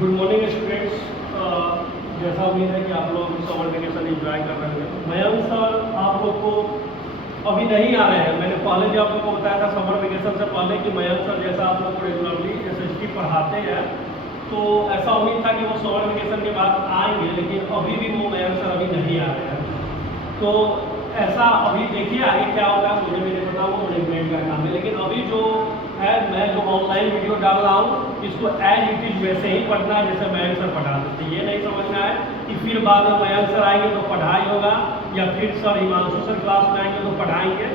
Good morning students. जैसा उम्मीद है कि आप लोग समर वेकेशन एंजॉय कर रहे हैं। मयंक सर आप लोग को अभी नहीं आ रहे हैं। मैंने पहले भी आप लोग को बताया था समर वेकेशन से पहले कि मयंक सर जैसा आप लोग को रेगुलरली SST पढ़ाते हैं, तो ऐसा उम्मीद था कि वो समर वेकेशन के बाद आएंगे, लेकिन अभी भी वो मयंक सर अभी नहीं आ रहे हैं। तो ऐसा अभी देखिए आगे क्या होगा, मुझे भी नहीं पता, वो मैनेजमेंट का काम है। लेकिन अभी जो है, मैं जो ऑनलाइन वीडियो डाल रहा हूँ इसको एज इट इज वैसे ही पढ़ना है जैसे मयंक सर पढ़ा देते। ये नहीं समझना है कि फिर बाद में मयंक सर आएंगे तो पढ़ाई होगा या फिर सर हिमांशु सर क्लास में आएंगे तो पढ़ाएंगे।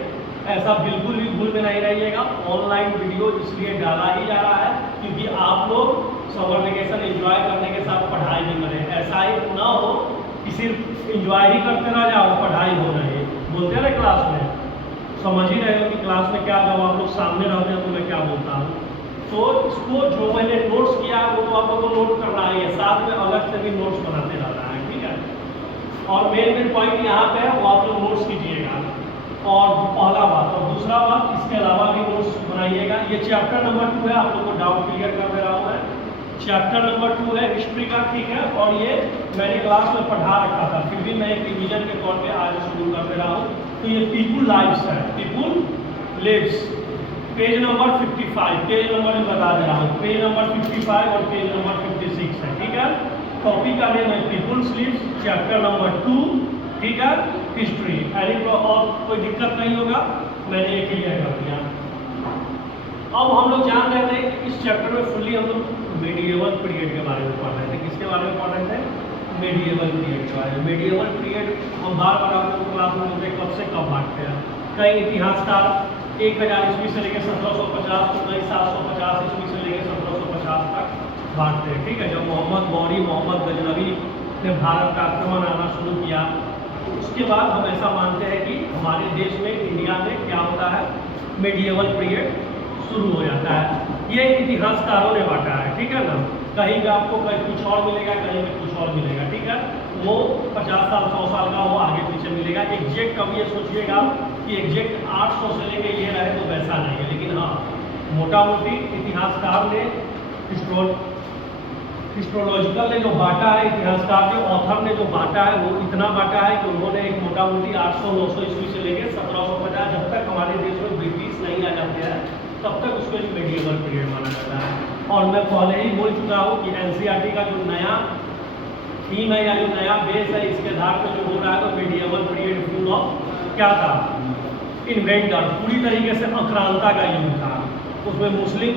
ऐसा बिल्कुल भी भूल में नहीं रहिएगा। ऑनलाइन वीडियो इसलिए डाला ही जा रहा है क्योंकि आप लोग समर वेकेशन एंजॉय करने के साथ पढ़ाई भी करें। ऐसा ही ना हो कि सिर्फ एंजॉय ही करते रह जाओ, पढ़ाई हो रही है। बोलते हैं ना क्लास में, समझ ही रहे हो कि क्लास में क्या, जब आप लोग सामने रहते हैं तो मैं क्या बोलता हूँ। तो इसको जो मैंने नोट्स किया है वो तो आप लोगों को नोट करना ही है, साथ में अलग से भी नोट्स बनाते रहना है, ठीक है। और मेन पॉइंट यहाँ पे है वो आप लोग नोट्स कीजिएगा। और पहला बात, और दूसरा बात, इसके अलावा भी नोट्स बनाइएगा। ये चैप्टर नंबर 2 है, आप लोग को डाउट क्लियर कर दे रहा हूँ मैं। चैप्टर नंबर 2 है हिस्ट्री का, ठीक है। और ये मैंने क्लास में पढ़ा रखा था, फिर भी मैं एक रिवीजन के तौर पे आज शुरू कर दे रहा हूँ। तो ये पीपुल लाइव्स है, people lives, page number 55, page number मैं बता दे रहा हूँ, पेज नंबर 55 और पेज नंबर 56 है, ठीक है। टॉपिक का नेम है पीपुल्स लिव्स, चैप्टर नंबर 2, ठीक है, हिस्ट्री। और कोई दिक्कत नहीं होगा, मैंने ये क्लियर कर दिया। अब हम लोग जान रहे थे कि इस चैप्टर में फुल्ली हम लोग मेडिएवल पीरियड के बारे में पढ़ रहे थे। किसके बारे में पढ़ रहे थे? मेडिएवल पीरियड के बारे में। मेडिएवल पीरियड हम बार बार आपको क्लास में बोलते कब से कब बांटते हैं। कई इतिहासकार 1000 ईस्वी से लेकर 1750 तो कई 750 ईस्वी से लेकर 1750 तक बांटते हैं, ठीक है। जब मोहम्मद गौरी, मोहम्मद गजनवी ने भारत का आक्रमण आना शुरू किया, उसके बाद हम ऐसा मानते हैं कि हमारे देश में, इंडिया में क्या होता है, मेडिएवल पीरियड शुरू हो जाता है। ये इतिहासकारों ने बांटा है, ठीक है ना। कहीं पे आपको कहीं कुछ और मिलेगा, कहीं पे कुछ और मिलेगा, ठीक है। वो 50 साल 100 साल का वो आगे पीछे मिलेगा। एग्जैक्ट अब ये सोचिएगा कि एग्जैक्ट 800 से लेके ये रहे तो वैसा नहीं है, लेकिन हाँ मोटा मोटी इतिहासकार ने, हिस्ट्रोलॉजिकल ने जो बांटा है, इतिहासकार के ऑथर ने जो बांटा है वो इतना बांटा है कि उन्होंने एक मोटा मोटी 800-900 ईस्वी से लेकर 1750, जब तक हमारे देश में ब्रिटिश नहीं आ जाते हैं तब तक उसको एक मेडिएवल पीरियड माना जाता है। और मैं पहले ही बोल चुका हूँ कि NCERT का जो नया थीम है या जो नया बेस है, इसके आधार पर जो हो रहा है तो मेडिएवल पीरियड फुल ऑफ क्या था, इन्वेंटर, पूरी तरीके से आक्रांता का युग था। उसमें मुस्लिम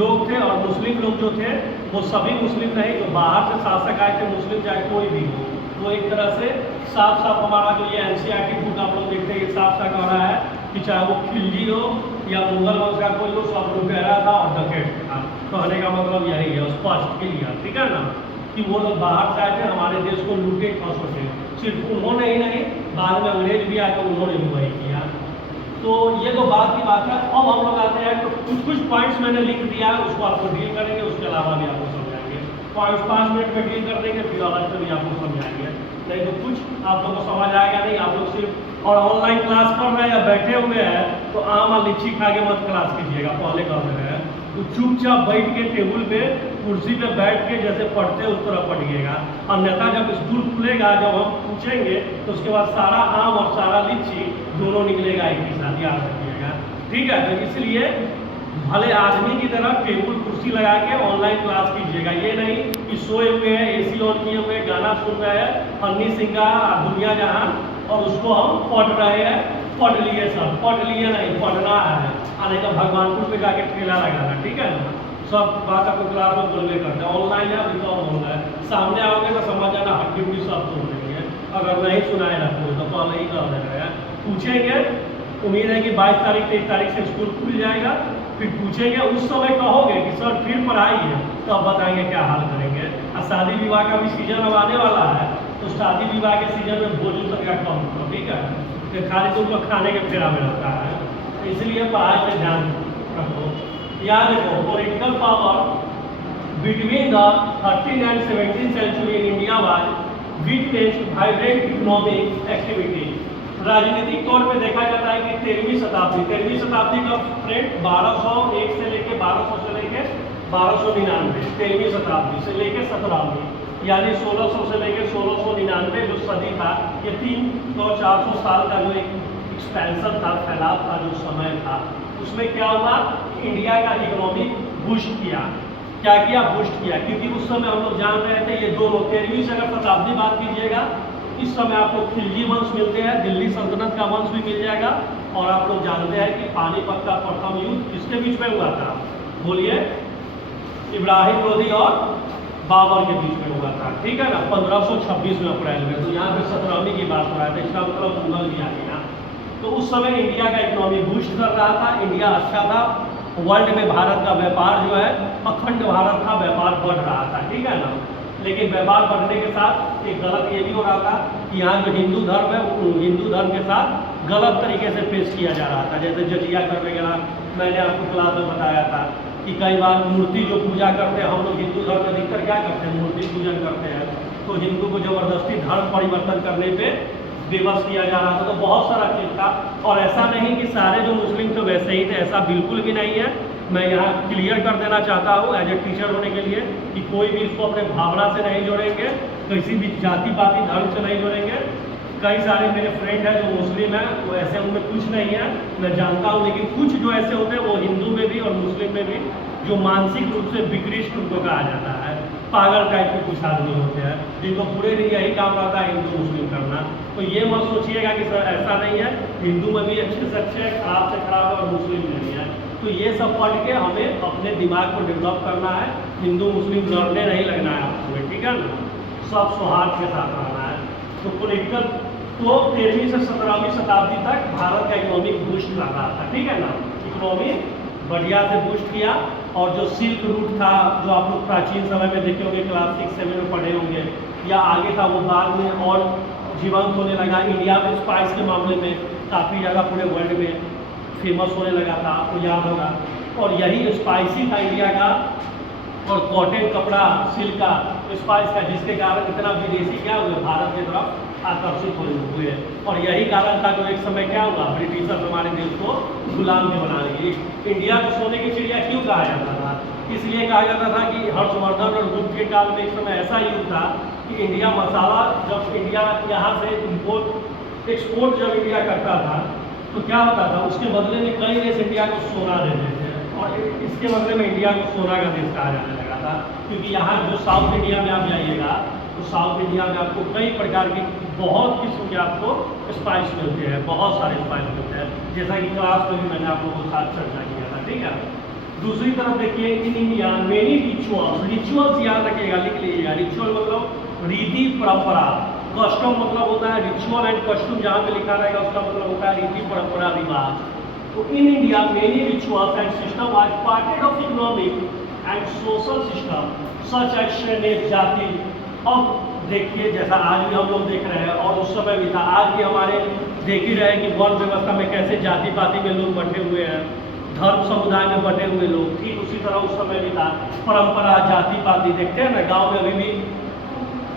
लोग थे, और मुस्लिम लोग जो थे वो सभी मुस्लिम नहीं, जो बाहर से शासक आए थे मुस्लिम, चाहे कोई भी हो, तो एक तरह से साफ साफ हमारा जो ये NCERT बुक आप लोग देखते हैं, ये साफ साफ कह रहा है कि चाहे वो खिलजी हो या मुगल वंश का कोई हो, सब लुटेरा था और डकैत था। कहने का मतलब यही है, स्पष्ट क्लियर, ठीक है ना, कि वो लोग बाहर से आए थे, हमारे देश को लूटे खसोटे। सिर्फ उन्होंने ही नहीं, बाद में अंग्रेज भी आए तो उन्होंने भी वही किया। तो ये तो बात की बात है। अब हम लोग आते हैं तो कुछ पॉइंट्स मैंने लिख दिया है, उसको आपको डील करेंगे, उसके अलावा भी आपको समझाएंगे। 5 मिनट में डील कर देंगे, फिर अलग से भी आपको समझाएंगे। नहीं तो कुछ आप लोगों को समझ आएगा नहीं। आप लोग सिर्फ और ऑनलाइन क्लास कर रहे हैं या बैठे हुए हैं तो आम और लीची खा के मत क्लास कीजिएगा। पहले कर रहे हैं तो चुपचाप बैठ के टेबल पे, कुर्सी पे बैठ के जैसे पढ़ते उस तरह पढ़िएगा। अन्यथा जब स्कूल खुलेगा, जब हम पूछेंगे तो उसके बाद सारा आम और सारा लीची दोनों निकलेगा एक ही साथ, याद रखिएगा, ठीक है। तो इसलिए भले आदमी की तरह टेबल कुर्सी लगा के ऑनलाइन क्लास कीजिएगा। ये नहीं कि सोए हुए हैं, AC ऑन किए हुए, गाना सुन रहे हैं, हन्नी सिंह का दुनिया जहां, और उसको हम पढ़ रहे हैं। पढ़ लिए सब, पढ़ लिए नहीं, पढ़ना है। आने का भगवानपुर पे जाके ठेला लगाना, ठीक है ना। सब बात आपको क्लास में बोलने करते हैं। ऑनलाइन है अभी तो होना है, सामने आओगे तो समझ जाना हड्डी उड्डी सब तोड़ देंगे। अगर नहीं सुनाए रखते तो पहले ही कर दे रहे हैं। पूछेंगे, उम्मीद है कि 22 तारीख 23 तारीख से स्कूल खुल जाएगा, फिर पूछेंगे, उस समय कहोगे कि सर फिर पढ़ाई है, तो अब बताएंगे क्या हाल करेंगे। और शादी विवाह का भी सीजन अब आने वाला है, तो शादी विवाह के सीजन में भोजन तक का कम करो, ठीक है। तो खाली तो उनको खाने के फेरा में रहता है, इसलिए पढ़ाई पे ध्यान रखो। याद रखो, political power between the 13th and 17th century in India was witnessed vibrant economic activity। राजनीतिक तौर पे देखा जाता है कि 13वीं शताब्दी का फ्रेंड 1201 से लेके 1200 से लेके 1299, 13वीं शताब्दी से लेकर 17वीं, यानी 1600 से लेकर 1699 जो सदी था, ये 300-400 साल का जो एक एक्सपेंशन था, फैलाव था, जो समय था, उसमें क्या हुआ, इंडिया का इकोनॉमी बूस्ट किया। क्या किया? बूस्ट किया। क्योंकि उस समय हम लोग जान रहे थे ये दोनों 13वीं से अगर शताब्दी बात कीजिएगा, इस समय आपको खिलजी वंश मिलते हैं, दिल्ली सल्तनत का वंश भी मिल जाएगा। और आप लोग जानते हैं कि पानीपत का प्रथम युद्ध किसके बीच में हुआ था? बोलिए। इब्राहिम लोदी और बाबर के बीच में हुआ था, ठीक है ना, 1526 में अप्रैल में। तो यहाँ पे 17वीं की बात हो रहा था, इसका मतलब मुगल भी आ गया। तो उस समय इंडिया का इकोनॉमी बूस्ट कर रहा था, इंडिया अच्छा था, वर्ल्ड में भारत का व्यापार जो है अखंड भारत का व्यापार बढ़ रहा था, ठीक है ना। लेकिन व्यापार बढ़ने के साथ एक गलत ये भी हो रहा था कि यहाँ जो हिंदू धर्म है वो हिंदू धर्म के साथ गलत तरीके से पेश किया जा रहा था। जैसे जजिया कर वगैरह मैंने आपको क्लास में बताया था कि कई बार मूर्ति जो पूजा करते हैं, हम लोग हिंदू धर्म में अधिकतर क्या करते हैं? मूर्ति पूजन करते हैं। तो हिंदू को ज़बरदस्ती धर्म परिवर्तन करने पे विवश किया जा रहा था। तो बहुत सारा चीज़ था। और ऐसा नहीं कि सारे जो मुस्लिम तो वैसे ही थे, ऐसा बिल्कुल भी नहीं है। मैं यहाँ क्लियर कर देना चाहता हूँ एज ए टीचर होने के लिए कि कोई भी इसको अपने भावना से नहीं जोड़ेंगे, किसी भी जाति पाति धर्म से नहीं जोड़ेंगे। कई सारे मेरे फ्रेंड हैं जो मुस्लिम हैं, तो ऐसे उनमें कुछ नहीं है, मैं जानता हूँ। लेकिन कुछ जो ऐसे होते हैं वो हिंदू में भी और मुस्लिम में भी जो मानसिक रूप से विकृष्ट उनको कहा जाता है, पागल टाइप के कुछ आदमी होते हैं जिनको पूरे दिन यही काम रहता है हिंदू मुस्लिम करना। तो ये मत सोचिएगा कि सर ऐसा नहीं है, हिंदू में भी अच्छे से अच्छे है, खराब से खराब है और मुस्लिम में भी है। तो ये सब पढ़ के हमें अपने दिमाग को डेवलप करना है, हिंदू मुस्लिम लड़ने नहीं लगना है आपको, ठीक है ना, सब सौहार्द के साथ रहना है। तो पॉलिटिकल तो 13वीं से 17वीं शताब्दी तक भारत का इकोनॉमी बूस्ट कर रहा था, ठीक है ना, इकोनॉमी बढ़िया से बूस्ट किया। और जो सिल्क रूट था, जो आप लोग प्राचीन समय में देखे होंगे, क्लास 6-7 में पढ़े होंगे या आगे था, वो बाद में और जीवंत होने लगा। इंडिया में स्पाइस के मामले में काफ़ी ज़्यादा पूरे वर्ल्ड में फेमस होने लगा था, आपको याद होगा। और यही स्पाइसी था इंडिया का, और कॉटन कपड़ा, सिल्क का, स्पाइस का, जिसके कारण इतना विदेशी क्या हुए, भारत की तरफ आकर्षित हुए। और यही कारण था जो एक समय क्या हुआ, ब्रिटिशर्स हमारे देश को गुलाम भी बना लिए। इंडिया को सोने की चिड़िया क्यों कहा जाता था? इसलिए कहा जाता था कि हर्षवर्धन और गुप्त के काल में एक समय ऐसा युग था कि इंडिया मसाला, जब इंडिया यहाँ से इम्पोर्ट एक्सपोर्ट जब इंडिया करता था तो क्या होता था, उसके बदले में कई देश इंडिया को सोना देते थे। और इसके बदले में इंडिया को सोना का देश कहा जाने लगा था। क्योंकि यहाँ जो साउथ इंडिया में आप जाइएगा तो साउथ इंडिया में आपको कई प्रकार की बहुत किस्म के आपको स्पाइस मिलते हैं, बहुत सारे स्पाइस मिलते हैं, जैसा कि क्लास में भी मैंने आप लोगों के साथ चर्चा किया था, ठीक है। दूसरी तरफ देखिए, इन इंडिया मेनी रिचुअल्स याद रखिएगा, लिख लीजिएगा। रिचुअल मतलब रीति परंपरा, कस्टम मतलब होता है रिचुअल एंड कस्टम, जहाँ पे लिखा रहेगा उसका मतलब होता है रीति परंपरा रिवाज। तो in India many rituals and system are parted of economic and social system such as श्रेणी जाति। अब देखिए, जैसा आज भी हम लोग देख रहे हैं और उस समय भी था, आज भी हमारे देख ही रहे हैं कि वर्ण व्यवस्था में कैसे जाति पाति में लोग बंटे हुए हैं, धर्म समुदाय में बटे हुए लोग। ठीक उसी तरह उस समय भी था, परंपरा जाति पाति। देखते हैं ना, गांव में अभी भी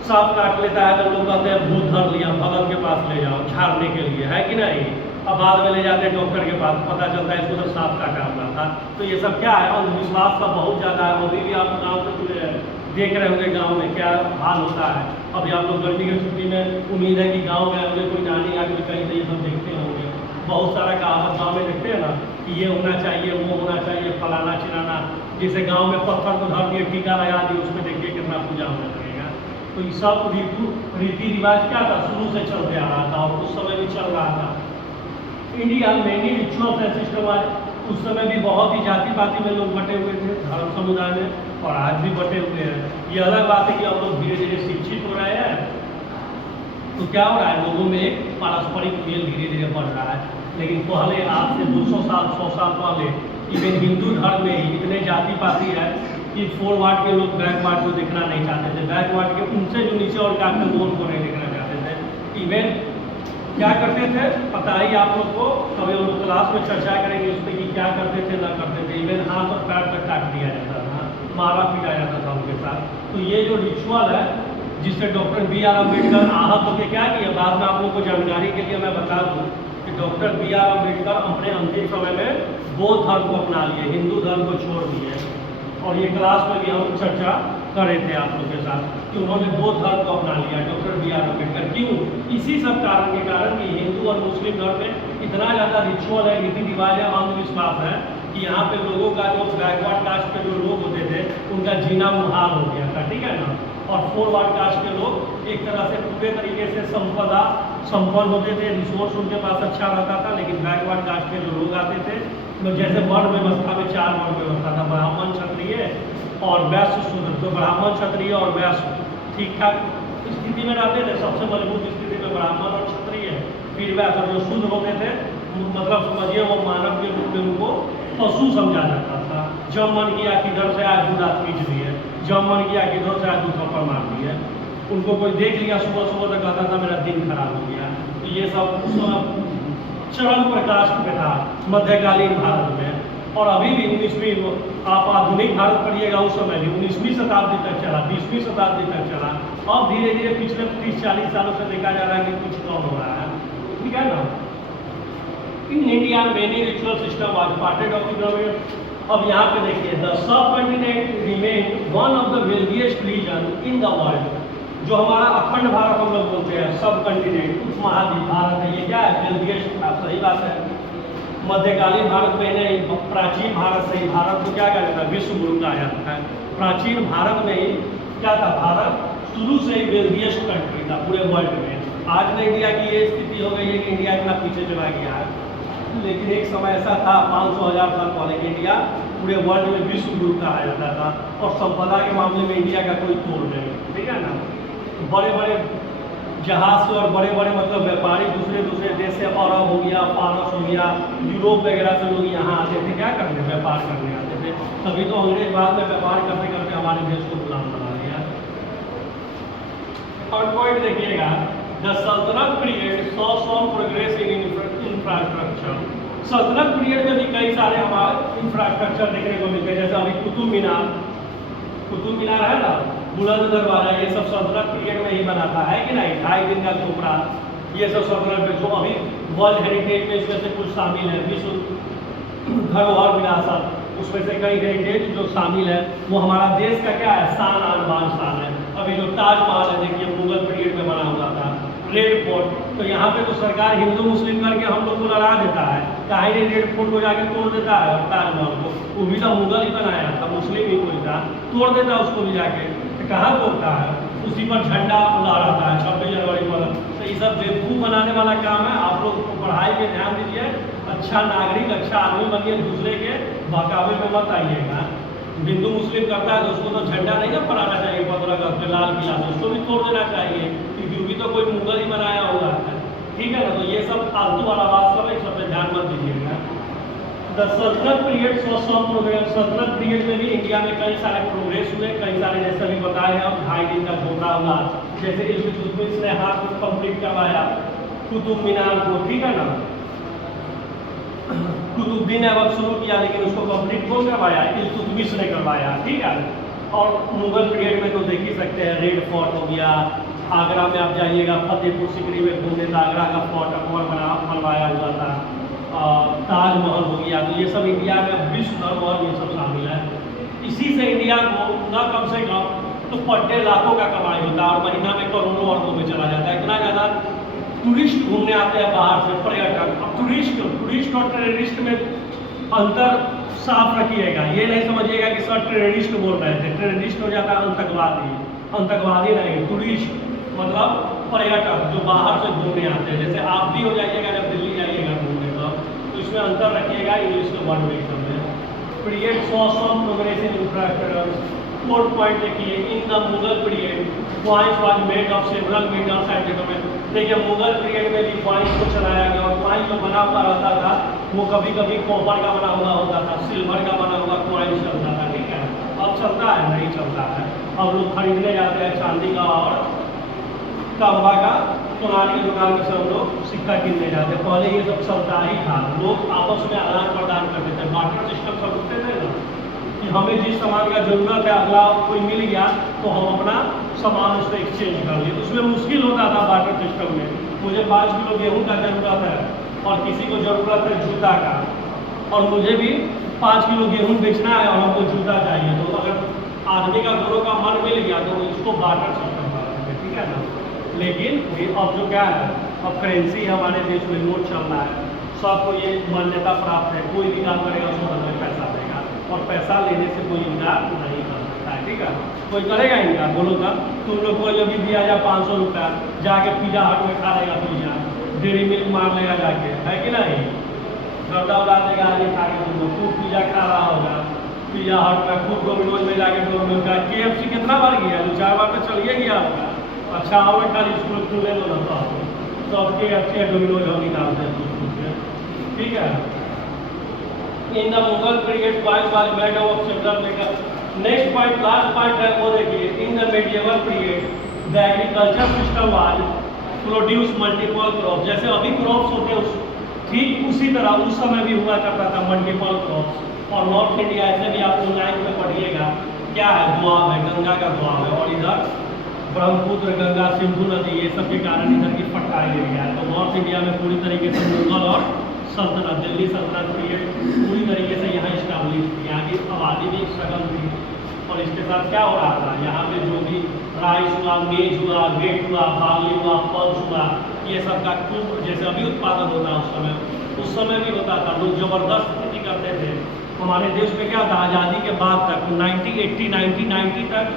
सांप काट लेता है तो लोग कहते हैं भूत धर लिया, भगत के पास ले जाओ झाड़ने के लिए, है कि नहीं। अब बाद में ले जाते हैं डॉक्टर के पास, पता चलता है इसको तो सांप काटा हुआ था। तो ये सब क्या है, अंधविश्वास का बहुत ज़्यादा है। अभी भी आप गाँव से जुड़े हैं, देख रहे होंगे गांव में क्या हाल होता है। अभी आप लोग गर्मी की छुट्टी में उम्मीद है कि गांव में होंगे, कोई नानी या कोई कहीं से ये सब देखते होंगे। बहुत सारा कहावत गांव में देखते हैं ना कि ये होना चाहिए, वो होना चाहिए, फलाना चिराना। जैसे गांव में पत्थर को धर दिए, टीका लगा दिए, उसमें देखिए कितना पूजा होने लगेगा। तो ये सब रीति रिवाज क्या था, शुरू से चलते आ रहा था और उस समय भी चल रहा था। India many rituals and system, उस समय भी बहुत ही जाति पाति में लोग बटे हुए थे, धर्म समुदाय में, और आज भी बटे हुए हैं। ये अलग बात है कि हम लोग धीरे धीरे शिक्षित हो रहे हैं, तो क्या हो रहा है, लोगों में एक पारस्परिक मेल धीरे धीरे बढ़ रहा है। लेकिन पहले आज से 200 साल 100 साल पहले इवन हिंदू धर्म में ही इतने जाति पाति है कि फॉरवर्ड के लोग बैकवर्ड को देखना नहीं चाहते थे, बैकवर्ड के उनसे जो नीचे और काटने वो उनको नहीं देखना चाहते थे। इवन क्या करते थे पता ही आप लोग को, कभी हम लोग क्लास में चर्चा करेंगे उस पर कि क्या करते थे ना करते थे। इवन हाथ और पैर तक काट दिया जाता था, मारा पीटा जाता था उनके साथ। तो ये जो रिचुअल है जिससे डॉक्टर बी.आर. अम्बेडकर आहत होकर क्या किया, बाद में आप लोग को जानकारी के लिए मैं बता दूँ कि डॉक्टर बी.आर. अम्बेडकर अपने अंतिम समय में बौद्ध धर्म को अपना लिए, हिंदू धर्म को छोड़ दिए। और ये क्लास में भी हम चर्चा कर रहे थे आप लोग के साथ कि उन्होंने बौद्ध धर्म को अपना लिया, डॉक्टर B.R. अम्बेडकर। क्यों? इसी सब कारण के कारण कि हिंदू और मुस्लिम धर्म में इतना ज़्यादा रिचुअल है, रीति रिवाज है, अंधविश्वास है कि यहाँ पे लोगों का जो बैकवर्ड कास्ट के जो लोग होते थे उनका जीना मुहाल हो गया था, ठीक है ना। और फॉरवर्ड कास्ट के लोग एक तरह से पूरे तरीके से संपन्न होते थे, रिसोर्स उनके पास अच्छा रहता था, लेकिन बैकवर्ड कास्ट के जो लोग आते थे, तो जैसे वर्ण व्यवस्था में 4 वर्ण व्यवस्था था, ब्राह्मण, क्षत्रिय और वैश्य शूद्र। तो ब्राह्मण, क्षत्रिय और वैश्य ठीक ठाक स्थिति में रहते थे, सबसे मजबूत स्थिति में ब्राह्मण और क्षत्रिय, फिर वैश्य। और जो शूद्र होते थे मतलब समझिए वो मानव के रूप में उनको पशु समझा जाता था। जब मन किया किधर से आज दूध पीछ दिए, जब मन किया किधर से आज दूध थप्पड़ मार दिए, उनको कोई देख लिया सुबह सुबह तक कहता था मेरा दिन खराब हो गया। तो ये सब चरम प्रकाश पे था मध्यकालीन भारत में। और अभी भी 19वीं, आप आधुनिक भारत पढ़िएगा, उस समय भी 19वीं शताब्दी तक चला, 20वीं शताब्दी तक चला। अब धीरे धीरे पिछले 30-40 सालों से देखा जा रहा है कि कुछ कम हो रहा है, ठीक है ना। In India many ritual system was parted of the. अब यहाँ पे देखिए, the subcontinent remain one of the wealthiest region in the world. जो हमारा अखंड भारत हम लोग बोलते हैं, सब कॉन्टिनेंट उपमहाद्वीप भारत है, ये क्या है? वेल्दिएस्ट। सही बात है। मध्यकालीन भारत में नहीं, प्राचीन भारत से ही भारत को क्या कहा जाता है? विश्व गुरु कहा जाता है। प्राचीन भारत में ही क्या था? भारत शुरू से ही वेल्दिएस्ट कंट्री था पूरे वर्ल्ड में। आज में इंडिया की ये स्थिति हो गई है कि इंडिया इतना पीछे चला गया है, लेकिन एक समय ऐसा था 500,000 साल पहले कि इंडिया पूरे वर्ल्ड में विश्व गुरु कहा जाता था। और संपदा के मामले में इंडिया का कोई तोड़ नहीं, ठीक है ना। बड़े बड़े जहाज से और बड़े बड़े मतलब व्यापारी दूसरे दूसरे देश से, अरब हो गया, फारस हो गया, यूरोप वगैरह से लोग यहाँ आते थे, क्या करने? व्यापार करने आते थे। तभी तो अंग्रेज बाद में व्यापार करते करते हमारे देश को गुलाम बना दिया। और पॉइंट देखिएगा, the sultanate period saw some progress in infrastructure. सल्तनत पीरियड में भी कई सारे हमारे इंफ्रास्ट्रक्चर देखने को मिलते हैं, जैसे अभी कुतुब मीनार है ना, बुलंद दरवाजा, ये सब सल्तनत पीरियड में ही बनाता है कि नहीं। 2.5 दिन का चोपड़ा, ये सब सल्तनत में, जो अभी वर्ल्ड हेरिटेज में इसमें से कुछ शामिल है, विश्व धरोहर विरासत, उसमें से कई हेरिटेज जो शामिल है, वो हमारा देश का क्या है? शान आन बान शान है। अभी जो ताजमहल है देखिए, मुगल पीरियड में बना हुआ था। रेड फोर्ट, तो यहाँ पे तो सरकार हिंदू मुस्लिम करके हम लोग को लड़ा देता है, कहीं नहीं रेड फोर्ट को जाके तोड़ देता है। और ताजमहल को वो भी तो मुगल ही बनाया था, मुस्लिम ही कोई था, तोड़ देता है उसको भी जाके। तो कहाँ तोड़ता है? उसी पर झंडा लहराता है 26 जनवरी पर। तो ये सब बेवकूफ़ बनाने वाला काम है। आप लोग पढ़ाई पे ध्यान दीजिए, अच्छा नागरिक, अच्छा आदमी बनिए, दूसरे के बहकावे में मत आइएगा। हिंदू मुस्लिम करता है तो उसको तो झंडा नहीं ना फहराना चाहिए 15 अगस्त पे लाल किला से, उसको भी तोड़ देना चाहिए, क्योंकि भी तो कोई मुगल ही बनाया होगा, ठीक है ना। तो ये सब फालतू वाला बात सब है, सब पे ध्यान मत दीजिएगा। The sultanate period saw some progress. सल्तनत पीरियड में भी इंडिया में कई सारे प्रोग्रेस हुए, कई सारे जैसे अभी बताए हैं। अब 2.5 दिन का झोपड़ा हुआ, जैसे इल्तुतमिश ने हाथ में कंप्लीट करवाया कुतुब मीनार को, ठीक है ना। कुतुबुद्दीन ऐबक शुरू किया, लेकिन उसको कंप्लीट कौन करवाया? इल्तुतमिश ने करवाया, ठीक है। और मुगल पीरियड में तो देख ही सकते हैं, रेड फोर्ट हो गया। आगरा में आप जाइएगा, फतेहपुर सीकरी में घूमने था, आगरा का फोर्ट अकबर बनवाया हुआ था। ताजमहल हो गया। तो ये सब इंडिया में विश्व धरोहर ये सब शामिल है। इसी से इंडिया को न कम से कम तो पर डे लाखों का कमाई होता है, और महीना में करोड़ों अरबों में चला जाता है। इतना ज़्यादा टूरिस्ट घूमने आते हैं बाहर से, पर्यटक। अब टूरिस्ट और टेररिस्ट में अंतर साफ रखिएगा, ये नहीं समझिएगा कि सर टेररिस्ट बोल रहे थे। टेररिस्ट हो जाता है आतंकवादी नहीं। टूरिस्ट मतलब पर्यटक जो बाहर से घूमने आते हैं, जैसे आप भी हो जाइएगा जब दिल्ली जाइएगा घूमने का, तो इसमें अंतर रखिएगा इंग्लिश के वर्ड में सब में। Period saw some progress in infrastructure. 4th point देखिए, in the Mughal period coins was made of several metals and development. देखिए मुगल पीरियड में भी क्वाइंस को चलाया गया, और क्वाइंस जो बना हुआ रहता था वो कभी कभी कॉपर का बना हुआ होता था, सिल्वर का बना हुआ क्वाइंस चलता था, ठीक है। अब चलता है? नहीं चलता है। अब लोग खरीदने जाते हैं चांदी का और तांबा का, सोनार की दुकान में सब लोग सिक्का गिनने जाते हैं। पहले ये सब चलता ही था, लोग आपस में आदान प्रदान करते थे, बार्टर सिस्टम सब होते थे ना, कि हमें जिस सामान का जरूरत है अगला कोई मिल गया तो हम अपना सामान उससे एक्सचेंज कर लिए। उसमें मुश्किल होता था बार्टर सिस्टम में, मुझे 5 किलो गेहूँ का ज़रूरत है और किसी को ज़रूरत है जूता का, और मुझे भी 5 किलो गेहूँ बेचना है और हमको जूता चाहिए, तो अगर आदमी का दोनों का मन मिल गया तो इसको बार्टर सिस्टम करेंगे, ठीक है ना। लेकिन अब जो क्या है, अब करेंसी हमारे देश में नोट चल रहा है, सबको ये मान्यता प्राप्त है, कोई भी काम करेगा उसको बदले पैसा देगा और पैसा लेने से कोई इनकार नहीं कर सकता है, ठीक है। कोई करेगा इनकार, बोलो का तुम लोग को जब भी दिया जाए 500 रुपया, जाके पिज़्ज़ा हट में खा लेगा पिज़्ज़ा, डेरी मिल्क मार लेगा जाके, है कि नहीं, गर्दा उड़ा देगा आगे खा के, तुम लोग खूब पिज़्ज़ा खा रहा होगा पिज़्ज़ा हट में, खूब डोमिनोज में जाके डोमिनोज का KFC कितना बार गया, 2-4 बार तो चलिए गया होगा। अच्छा आओ खाली स्कूल खुले दो ना, तो अब KFC डोमिनोज हम निकालते हैं स्कूल से, ठीक है। इन the Mughal period point was made of several maker. Next point, last point है वो देखिए, in the medieval period the agriculture system was produce multiple crop. जैसे अभी क्रॉप्स होते हैं ठीक उसी तरह उस समय भी हुआ करता था मल्टीपल क्रॉप्स। और नॉर्थ इंडिया ऐसे भी आप 9 में पढ़िएगा, क्या है, दुआब है, गंगा का दुआब है, और इधर ब्रह्मपुत्र, गंगा, सिंधु नदी, ये सब के कारण इधर की फटकाई एरिया है। तो नॉर्थ इंडिया में पूरी तरीके से मुगल और सल्तनत, दिल्ली सल्तनत पीरियड पूरी तरीके से यहाँ इस्टाब्लिश थी, यहाँ की आबादी भी सघन थी। और इसके साथ क्या हो रहा था, यहाँ पे जो भी राइस हुआ, मेज हुआ, गेट हुआ, बार्ली हुआ, पल्स हुआ, ये सब का खूब जैसे अभी उत्पादन होता है उस समय भी होता था। लोग जबरदस्त खेती करते थे। हमारे देश में क्या था, आज़ादी के बाद तक 1990 तक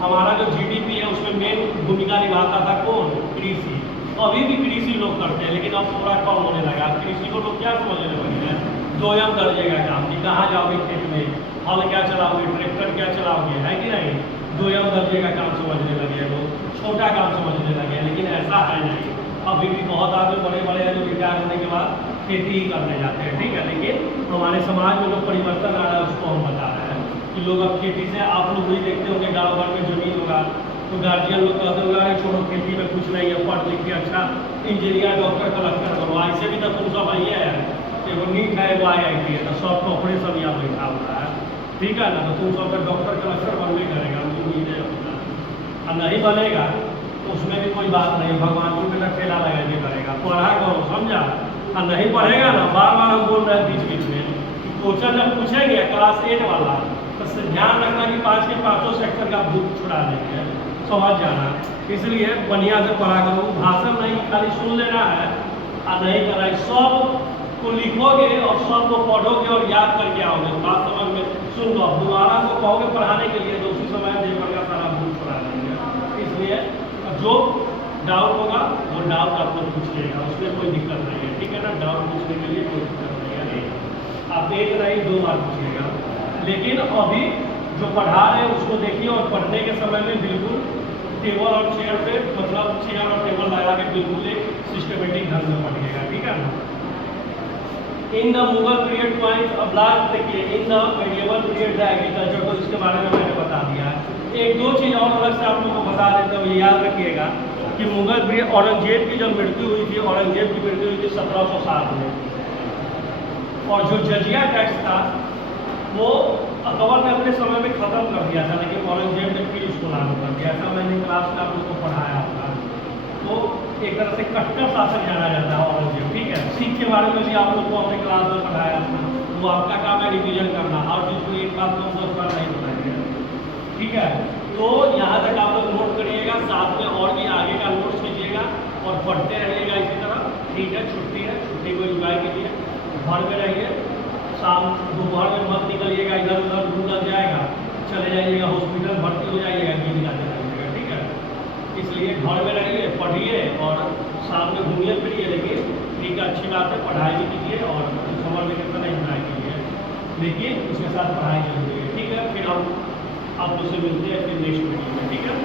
हमारा जो GDP है उसमें मेन भूमिका निभाता था कौन, कृषि। अभी भी कृषि लोग करते हैं, लेकिन अब थोड़ा कम होने लगा। कृषि को लोग क्या समझने लगे हैं, 2 दर्जे का काम, कि कहाँ जाओगे खेत में, हल क्या चलाओगे, ट्रैक्टर क्या चलाओगे, है कि नहीं, 2 दर्जे का काम समझने लगे लोग, छोटा काम समझने लगे। लेकिन ऐसा है नहीं, अभी भी बहुत आदमी बड़े बड़े हैं जो रिटायर होने के बाद खेती ही करने जाते हैं, ठीक है। लेकिन हमारे समाज में जो परिवर्तन आ रहा है उसको हम बता रहे हैं कि लोग अब खेती से, आप लोग भी देखते होंगे गाँव भर में जमीन होगा तो गार्जियन लोग कहते होगा अरे छोड़ो खेती में कुछ नहीं है, पढ़ लिख के अच्छा इंजीनियर, डॉक्टर, कलेक्टर करो। ऐसे भी तो तुम सब आइए है, एगो नीट है, एगो IIT है, तो सब टोकरे सब यहाँ बैठा हुआ है, ठीक है ना। तो तुम सब डॉक्टर, कलेक्टर बनने करेगा, उम्मीद है अपना, और नहीं बनेगा तो उसमें भी कोई बात नहीं, भगवान को बेटा ठेला लगाने करेगा, पढ़ा करो, समझा। और नहीं पढ़ेगा ना, बार बार हम बोल रहे हैं बीच बीच में, क्वेश्चन जब पूछेंगे क्लास 8 वाला तो ध्यान रखना कि 5 के 5 सेक्टर का बुक छुड़ा देंगे, समझ जाना। इसलिए बढ़िया से पढ़ा करो, भाषण नहीं खाली सुन लेना है और नहीं करना है, सब को लिखोगे और सब को पढ़ोगे और याद करके आओगे, बात समझ में। सुन लो, दोबारा को कहोगे पढ़ाने के लिए तो उसी समय देवर का सारा बुक छुड़ा देंगे। इसलिए जो डाउट होगा वो डाउट आप लोग पूछिएगा, उसमें कोई दिक्कत नहीं है, ठीक है ना। डाउट पूछने के लिए कोई दिक्कत नहीं है, आप 1 नहीं 2 बार पूछिएगा। लेकिन अभी जो पढ़ा रहे हैं उसको देखिए, और पढ़ने के समय में बिल्कुल टेबल और चेयर पे, मतलब चेयर और टेबल लगा के बिल्कुल एक सिस्टमेटिक ढंग में पढ़िएगा, ठीक है ना। इन द मुगल पीरियड पॉइंट, अब लास्ट देखिए, in the medieval period the agriculture, तो इसके बारे में मैंने बता दिया है। 1-2 चीज़ और अलग से आप लोगों को बता देता हूँ, याद रखिएगा कि मुगल पीरियड, औरंगजेब की जब मृत्यु हुई थी, औरंगजेब की मृत्यु हुई थी 1707 में, और जो जजिया टैक्स था वो अकबर ने अपने समय में ख़त्म कर दिया था, लेकिन औरंगजेब ने फिर उसको लागू कर दिया। ऐसा मैंने क्लास में आप लोग को पढ़ाया होगा। तो एक तरह से कट्टर शासक जाना जाता है औरंगजेब, ठीक है। सिख के बारे में भी आप लोग को अपने क्लास में पढ़ाया था, वो आपका काम है रिविजन करना, और जिसको एक बात को 10 बार नहीं बताएंगे, ठीक है। तो यहाँ तक आप लोग नोट करिएगा, साथ में और भी आगे का नोट्स कीजिएगा और पढ़ते रहिएगा इसी तरह, ठीक है। छुट्टी है, छुट्टी को इंजॉय कीजिए, घर में रहिए, शाम दोपहर में मत निकलिएगा, इधर उधर घूम लग जाएगा, चले जाइएगा हॉस्पिटल, भर्ती हो जाइएगा, गीत गाते रहिएगा, ठीक है। इसलिए घर में रहिए, पढ़िए और शाम में घूमिए फिरिए, लेकिन ठीक है, अच्छी बात है, पढ़ाई भी कीजिए और समर वेकेशन एंजॉय कीजिए, लेकिन उसके साथ पढ़ाई जरूरी है, ठीक है। फिर हम आप लोग से मिलते हैं फिर नेक्स्ट वीडियो में, ठीक है।